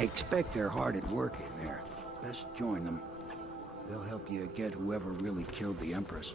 I expect they're hard at work in there. Best join them. They'll help you get whoever really killed the Empress.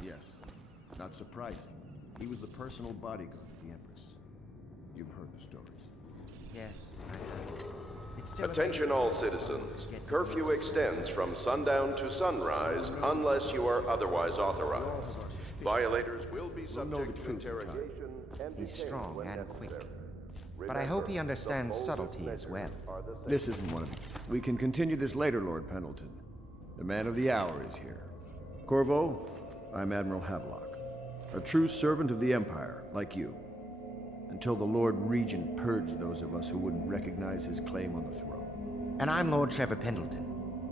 Yes, not surprising. He was the personal bodyguard of the Empress. You've heard the stories. Yes, I have. It's still Attention all citizens. Curfew extends from sundown to sunrise unless you are otherwise authorized. Violators will be subject to interrogation and He's detained strong when and necessary. quick. But I hope he understands subtlety as well. This isn't one of them. We can continue this later, Lord Pendleton. The man of the hour is here. Corvo, I'm Admiral Havelock, a true servant of the Empire, like you. Until the Lord Regent purged those of us who wouldn't recognize his claim on the throne. And I'm Lord Trevor Pendleton.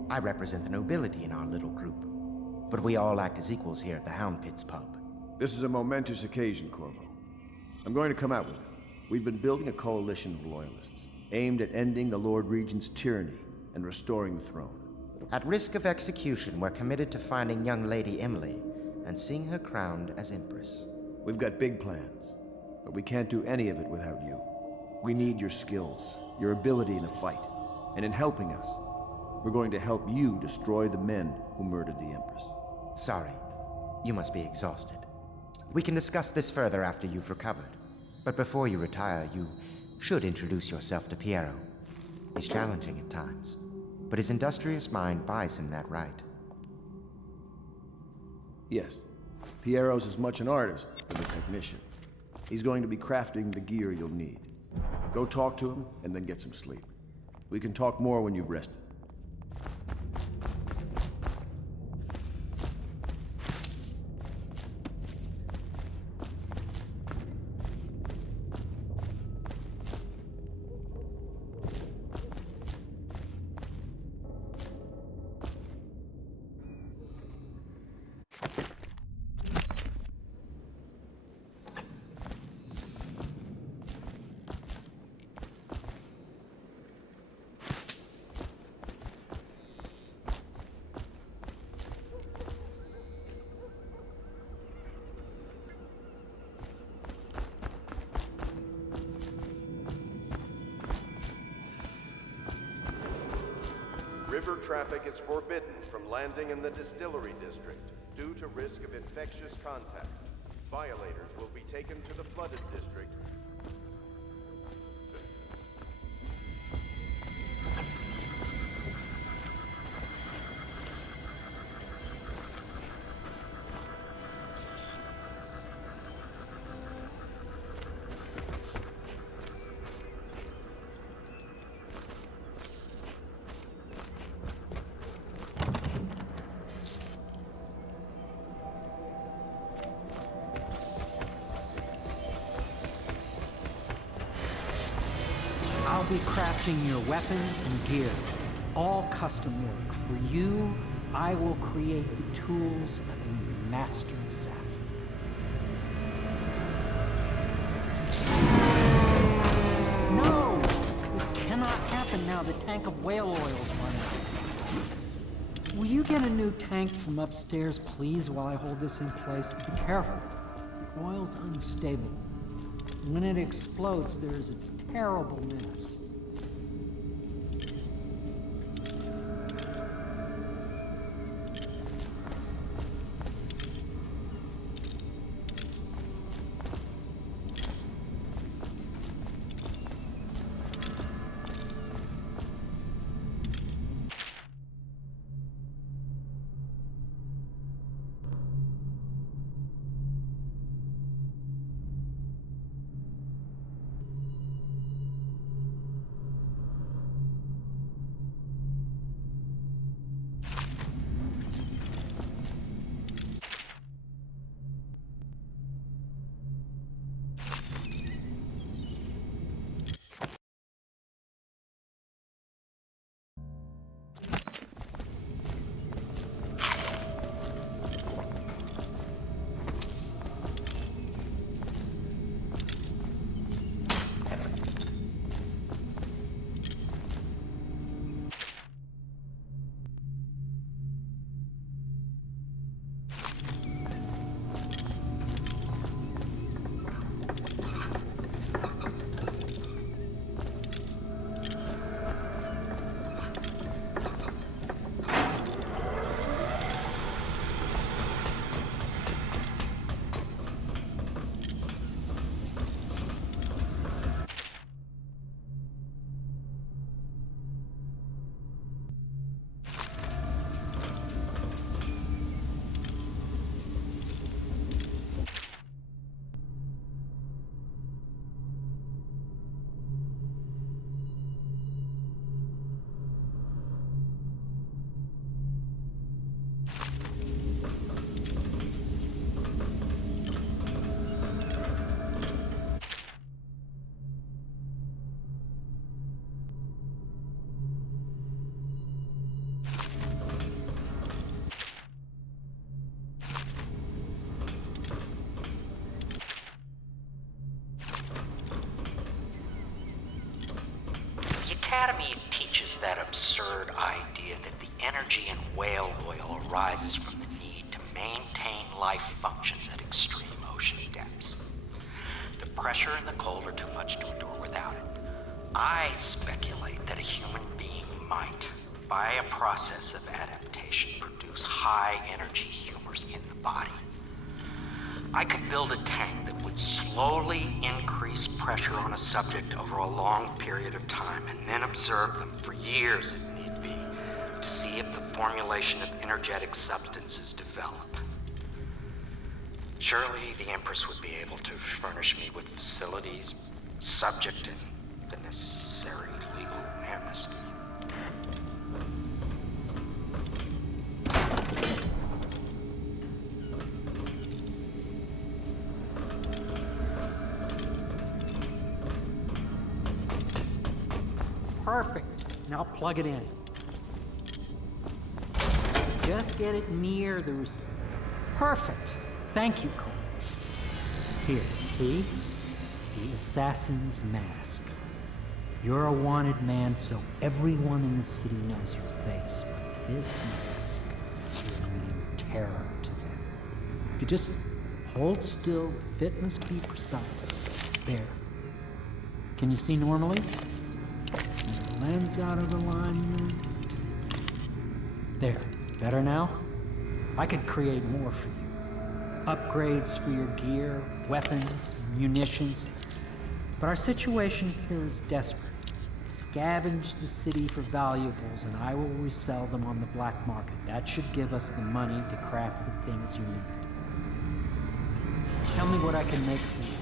I represent the nobility in our little group. But we all act as equals here at the Hound Pits Pub. This is a momentous occasion, Corvo. I'm going to come out with it. We've been building a coalition of loyalists, aimed at ending the Lord Regent's tyranny and restoring the throne. At risk of execution, we're committed to finding young Lady Emily and seeing her crowned as Empress. We've got big plans, but we can't do any of it without you. We need your skills, your ability in a fight, and in helping us, we're going to help you destroy the men who murdered the Empress. Sorry, you must be exhausted. We can discuss this further after you've recovered. But before you retire, you should introduce yourself to Piero. He's challenging at times, but his industrious mind buys him that right. Yes, Piero's as much an artist as a technician. He's going to be crafting the gear you'll need. Go talk to him, and then get some sleep. We can talk more when you've rested. River traffic is forbidden from landing in the distillery district due to risk of infectious contact. Violators will be taken to the flooded district. I'll be crafting your weapons and gear, all custom work. For you, I will create the tools of a master assassin. No! This cannot happen now. The tank of whale oil is running. Will you get a new tank from upstairs, please, while I hold this in place? Be careful. The oil's unstable. When it explodes, there's a terrible mess. Academy teaches that absurd idea that the energy in whale oil arises from the need to maintain life functions at extreme ocean depths. The pressure and the cold are too much to endure without it. I speculate that a human being might, by a process of adaptation, produce high-energy humors in the body. I could build a tank that would slowly increase pressure on a subject over a long period of time and then observe them for years if need be to see if the formulation of energetic substances develop. Surely the Empress would be able to furnish me with facilities subject to the necessary legal amnesty. Perfect. Now plug it in. Just get it near the Perfect. Thank you, Cole. Here, see? The assassin's mask. You're a wanted man, so everyone in the city knows your face. But this mask will mean terror to them. If you just hold still, the fit must be precise. There. Can you see normally? Lens out of alignment. There. Better now? I could create more for you. Upgrades for your gear, weapons, munitions. But our situation here is desperate. Scavenge the city for valuables and I will resell them on the black market. That should give us the money to craft the things you need. Tell me what I can make for you.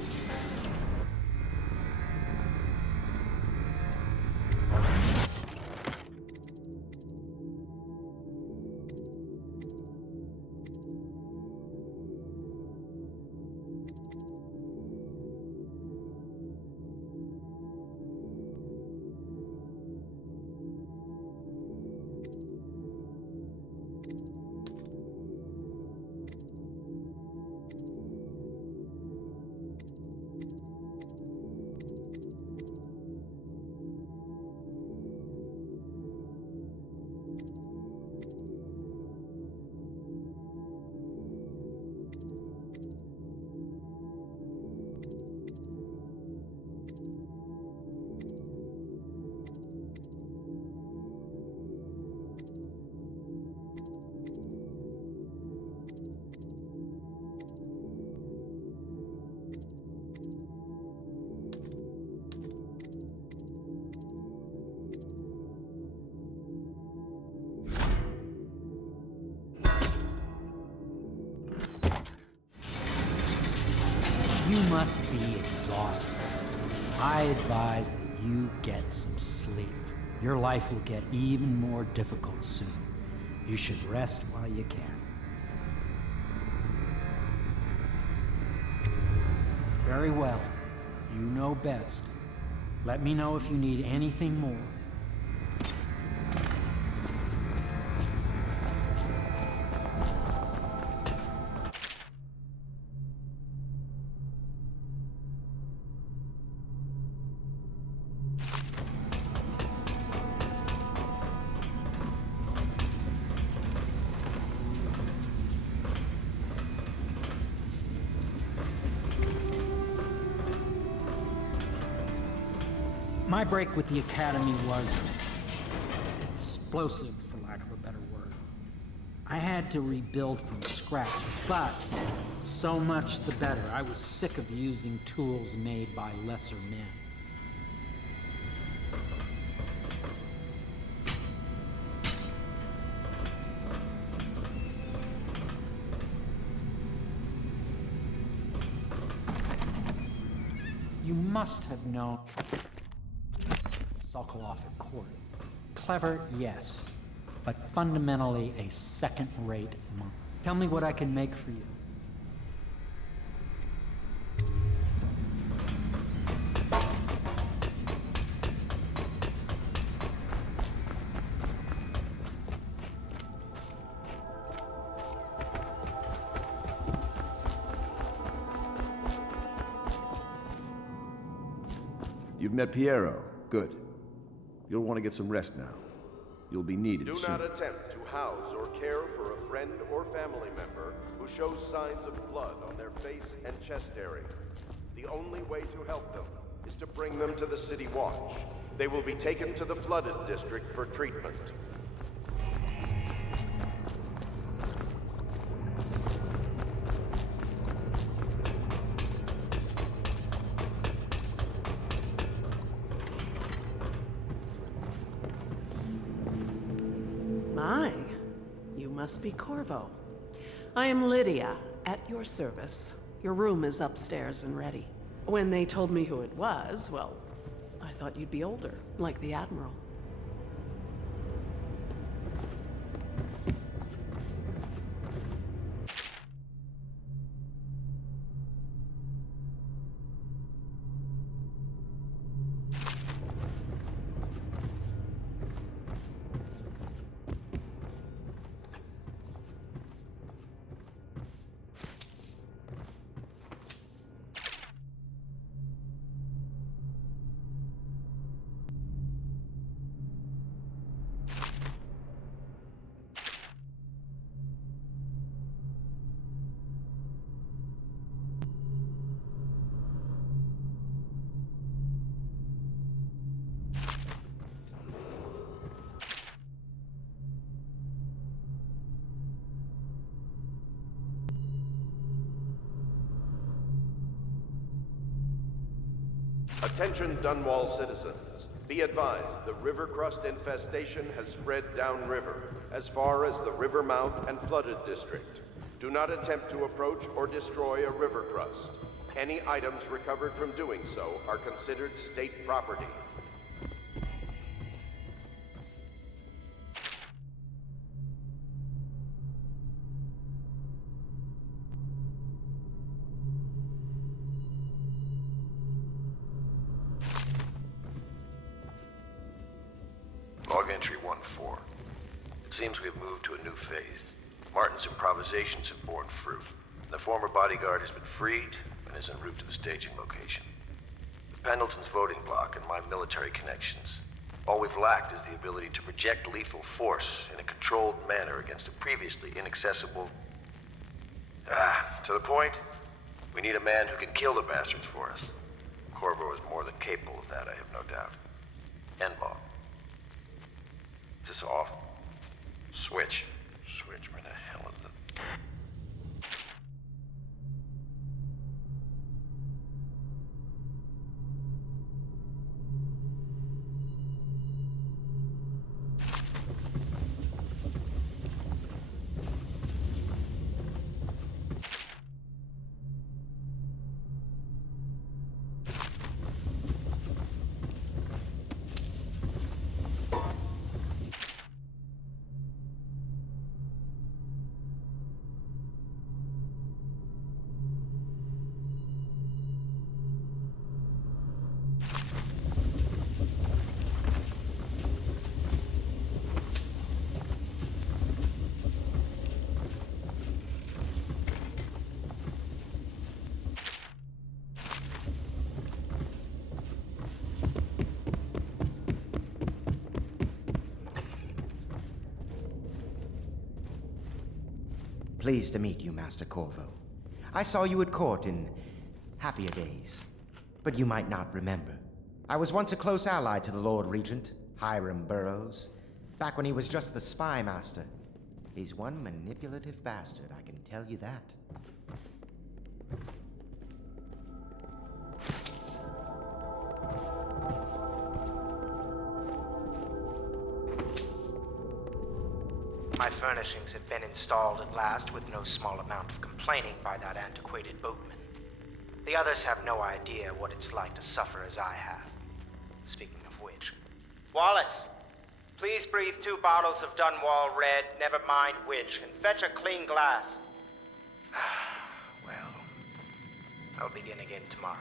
You must be exhausted. I advise that you get some sleep. Your life will get even more difficult soon. You should rest while you can. Very well. You know best. Let me know if you need anything more. My break with the Academy was explosive, for lack of a better word. I had to rebuild from scratch, but so much the better. I was sick of using tools made by lesser men. You must have known. Suckle off at court. Clever, yes, but fundamentally a second-rate monk. Tell me what I can make for you. You've met Piero. Good. You'll want to get some rest now. You'll be needed Do soon. not attempt to house or care for a friend or family member who shows signs of blood on their face and chest area. The only way to help them is to bring them to the City Watch. They will be taken to the flooded district for treatment. My, you must be Corvo. I am Lydia, at your service. Your room is upstairs and ready. When they told me who it was, well, I thought you'd be older, like the Admiral. Attention Dunwall citizens. Be advised, the river crust infestation has spread downriver, as far as the river mouth and flooded district. Do not attempt to approach or destroy a river crust. Any items recovered from doing so are considered state property. Log entry 1-4. It seems we've moved to a new phase. Martin's improvisations have borne fruit. The former bodyguard has been freed and is en route to the staging location. The Pendleton's voting block and my military connections. All we've lacked is the ability to project lethal force in a controlled manner against a previously inaccessible... to the point, we need a man who can kill the bastards for us. Corvo is more than capable of that, I have no doubt. N-ball. Is this off? Switch. Switch, where the hell is the... Pleased to meet you, Master Corvo. I saw you at court in happier days, but you might not remember. I was once a close ally to the Lord Regent, Hiram Burroughs, back when he was just the spy master. He's one manipulative bastard, I can tell you that. My furnishings have been installed at last with no small amount of complaining by that antiquated boatman. The others have no idea what it's like to suffer as I have. Speaking of which... Wallace! Please breathe 2 bottles of Dunwall Red, never mind which, and fetch a clean glass. Well, I'll begin again tomorrow.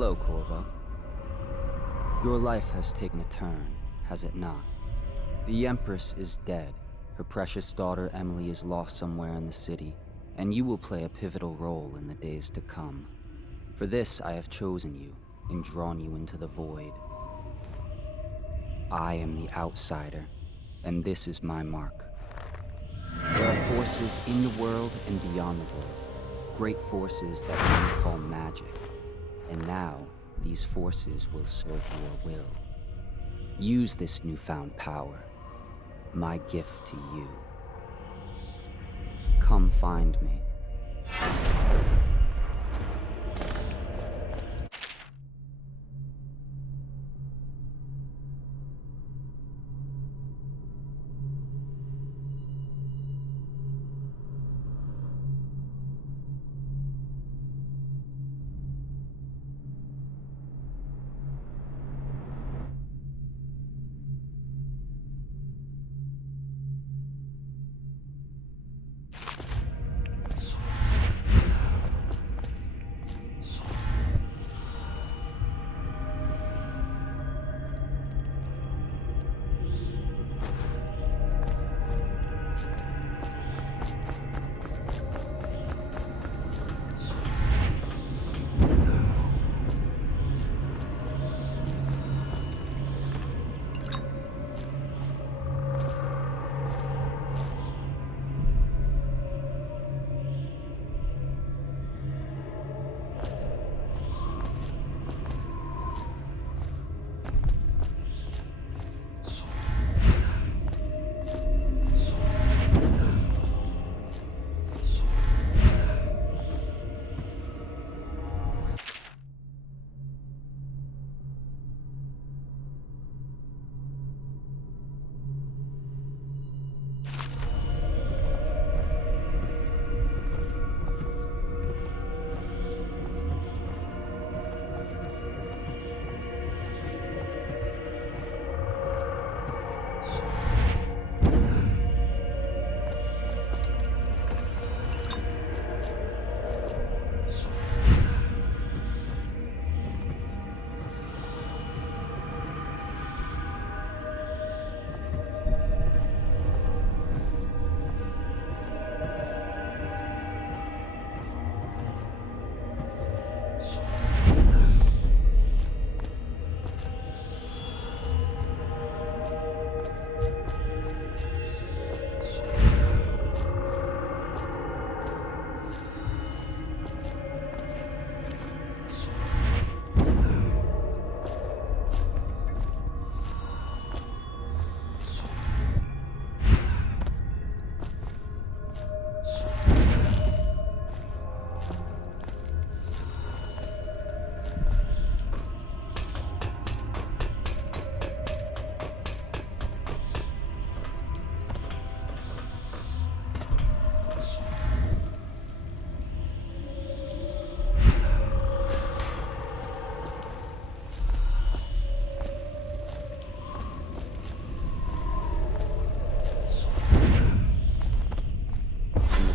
Hello, Corvo. Your life has taken a turn, has it not? The Empress is dead. Her precious daughter Emily is lost somewhere in the city, and you will play a pivotal role in the days to come. For this, I have chosen you and drawn you into the void. I am the outsider, and this is my mark. There are forces in the world and beyond the world, great forces that we call magic. And now, these forces will serve your will. Use this newfound power, my gift to you. Come find me.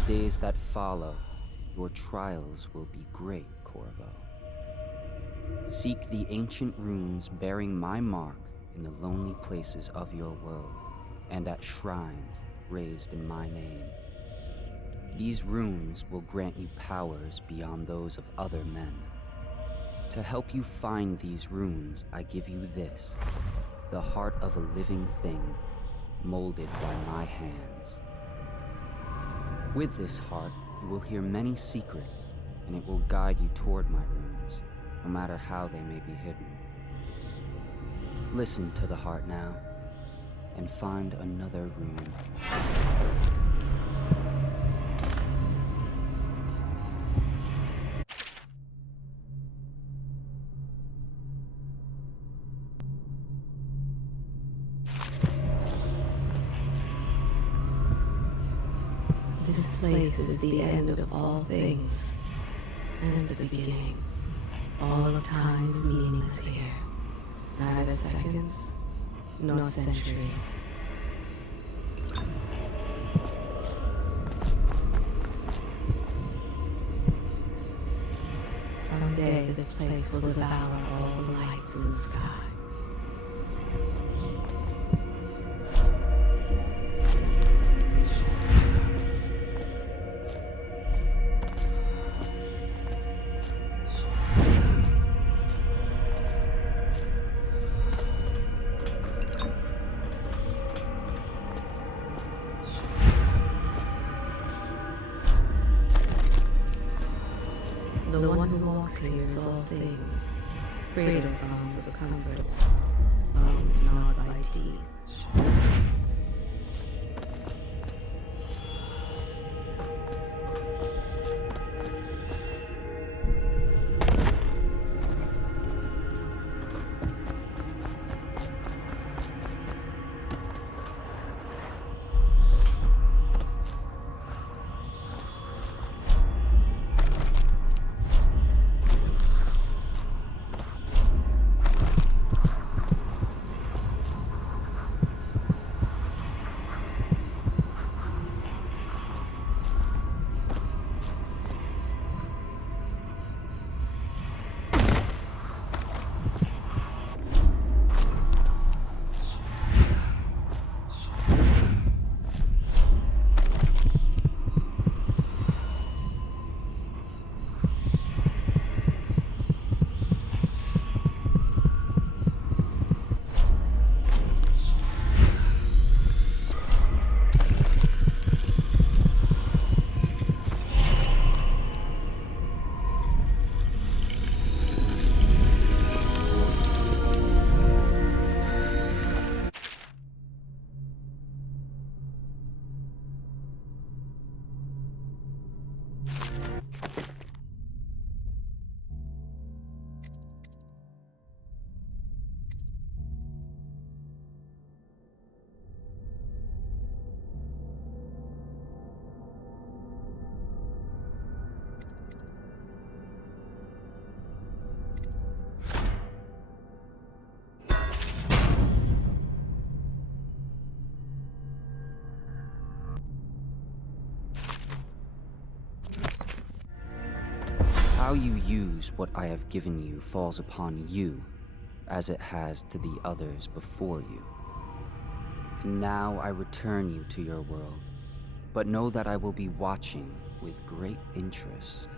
Days that follow, your trials will be great, Corvo. Seek the ancient runes bearing my mark in the lonely places of your world, and at shrines raised in my name. These runes will grant you powers beyond those of other men. To help you find these runes, I give you this, the heart of a living thing, molded by my hands. With this heart, you will hear many secrets, and it will guide you toward my runes, no matter how they may be hidden. Listen to the heart now, and find another rune. This place is the end of all things, and the beginning. All of time's meaning is here. Neither seconds, nor centuries. Someday this place will devour all the lights in the sky. The one who walks here is all things. Cradle songs of comfort, bones gnawed by teeth. How you use what I have given you falls upon you, as it has to the others before you. And now I return you to your world, but know that I will be watching with great interest.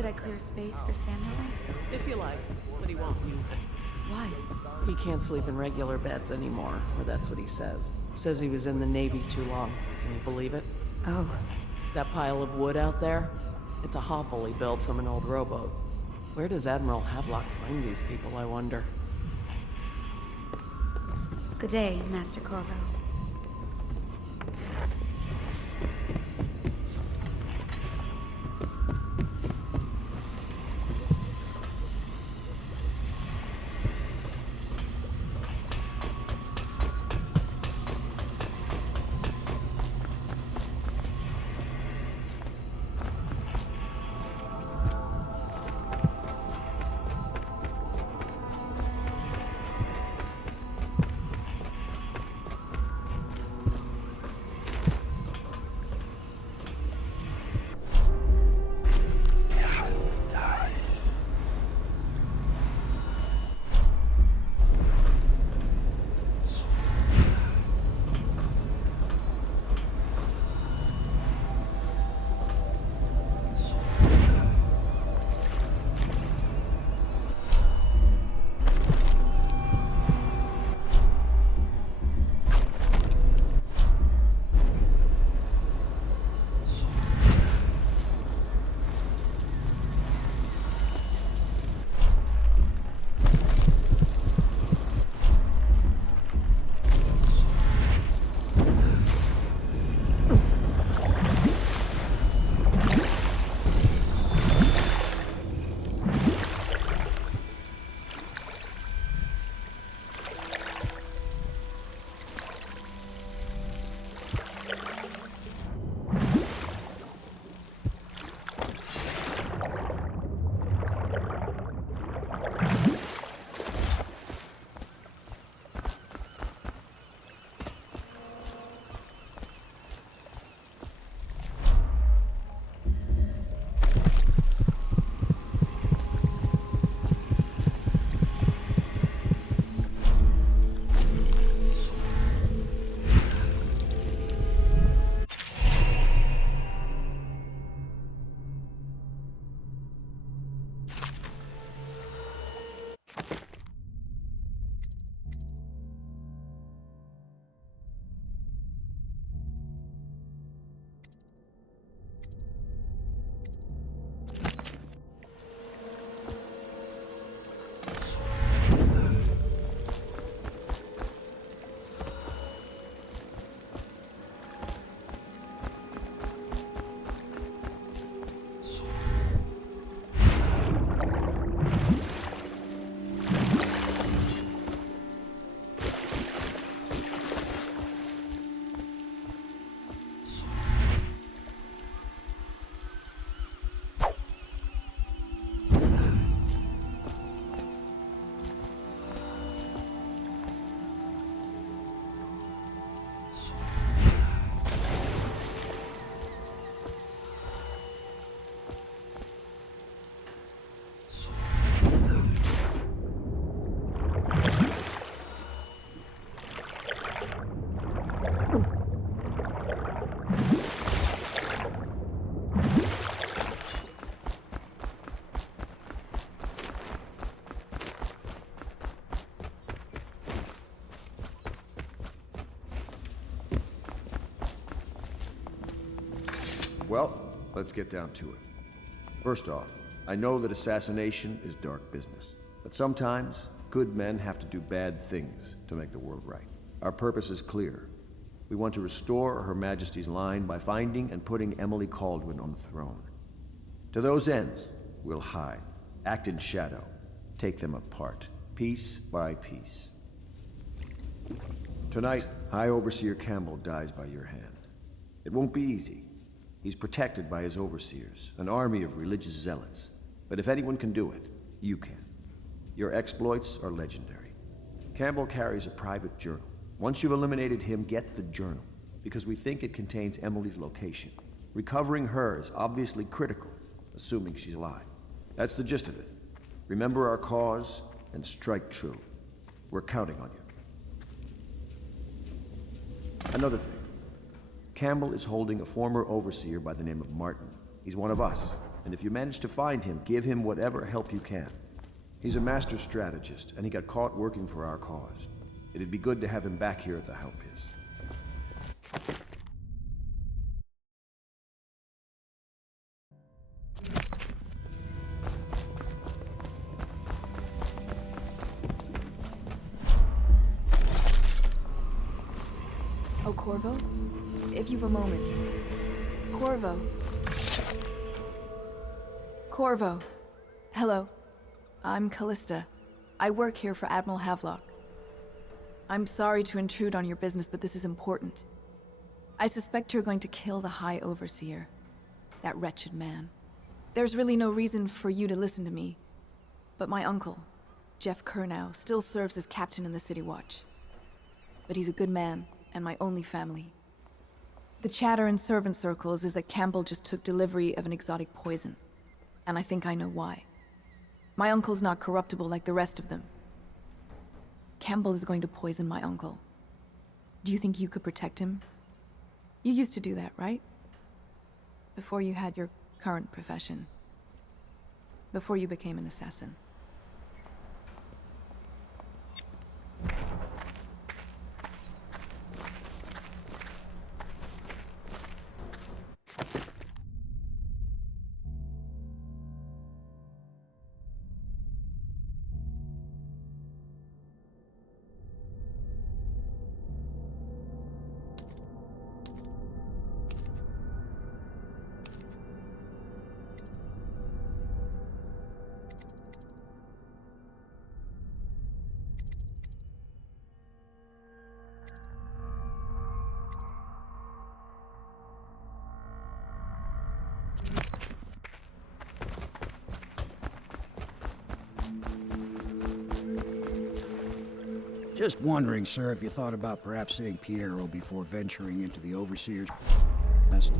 Should I clear space for Samuel then? If you like, but he won't use it. Why? He can't sleep in regular beds anymore, or that's what he says. Says he was in the Navy too long. Can you believe it? Oh. That pile of wood out there? It's a hovel he built from an old rowboat. Where does Admiral Havelock find these people, I wonder? Good day, Master Corvo. Well, let's get down to it. First off, I know that assassination is dark business, but sometimes good men have to do bad things to make the world right. Our purpose is clear. We want to restore Her Majesty's line by finding and putting Emily Kaldwin on the throne. To those ends, we'll hide, act in shadow, take them apart, piece by piece. Tonight, High Overseer Campbell dies by your hand. It won't be easy. He's protected by his overseers, an army of religious zealots. But if anyone can do it, you can. Your exploits are legendary. Campbell carries a private journal. Once you've eliminated him, get the journal, because we think it contains Emily's location. Recovering her is obviously critical, assuming she's alive. That's the gist of it. Remember our cause and strike true. We're counting on you. Another thing. Campbell is holding a former overseer by the name of Martin. He's one of us. And if you manage to find him, give him whatever help you can. He's a master strategist, and he got caught working for our cause. It'd be good to have him back here at the Hound Pits. Oh, Corvo? If you've a moment. Corvo. Corvo. Hello. I'm Callista. I work here for Admiral Havelock. I'm sorry to intrude on your business, but this is important. I suspect you're going to kill the High Overseer. That wretched man. There's really no reason for you to listen to me. But my uncle, Jeff Kernow, still serves as captain in the City Watch. But he's a good man, and my only family. The chatter in servant circles is that Campbell just took delivery of an exotic poison. And I think I know why. My uncle's not corruptible like the rest of them. Campbell is going to poison my uncle. Do you think you could protect him? You used to do that, right? Before you had your current profession. Before you became an assassin. Just wondering, sir, if you thought about perhaps seeing Piero before venturing into the Overseer's nest.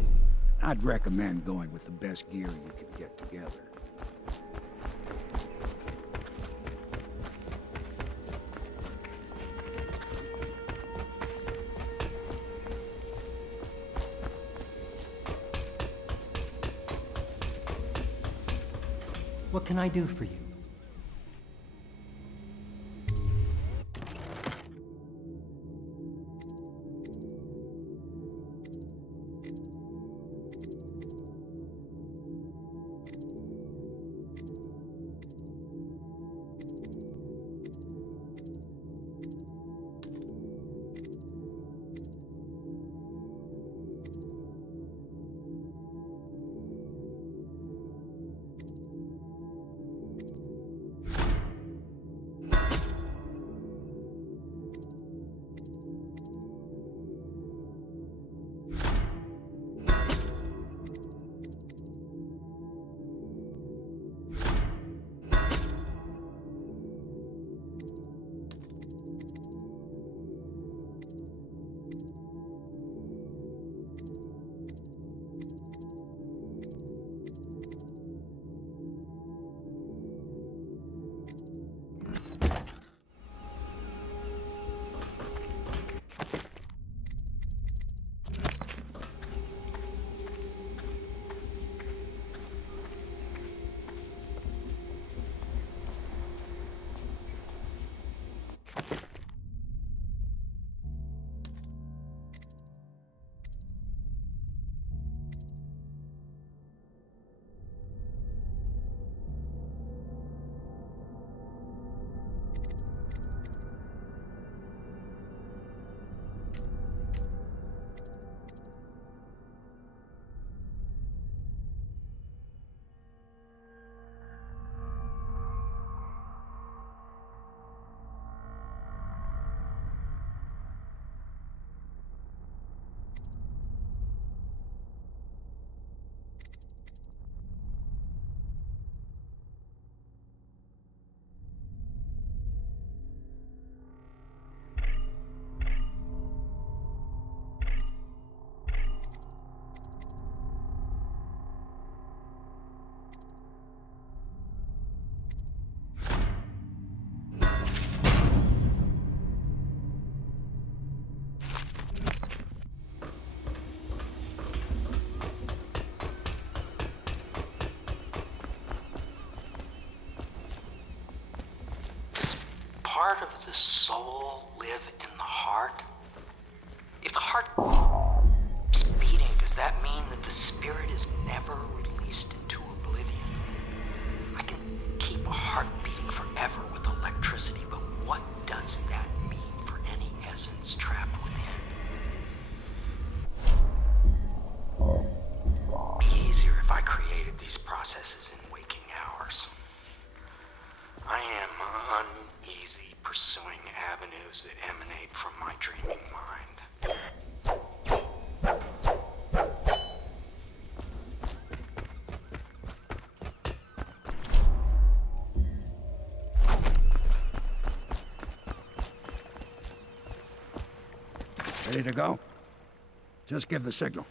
I'd recommend going with the best gear you can get together. What can I do for you? processes in waking hours. I am uneasy pursuing avenues that emanate from my dreaming mind. Ready to go? Just give the signal.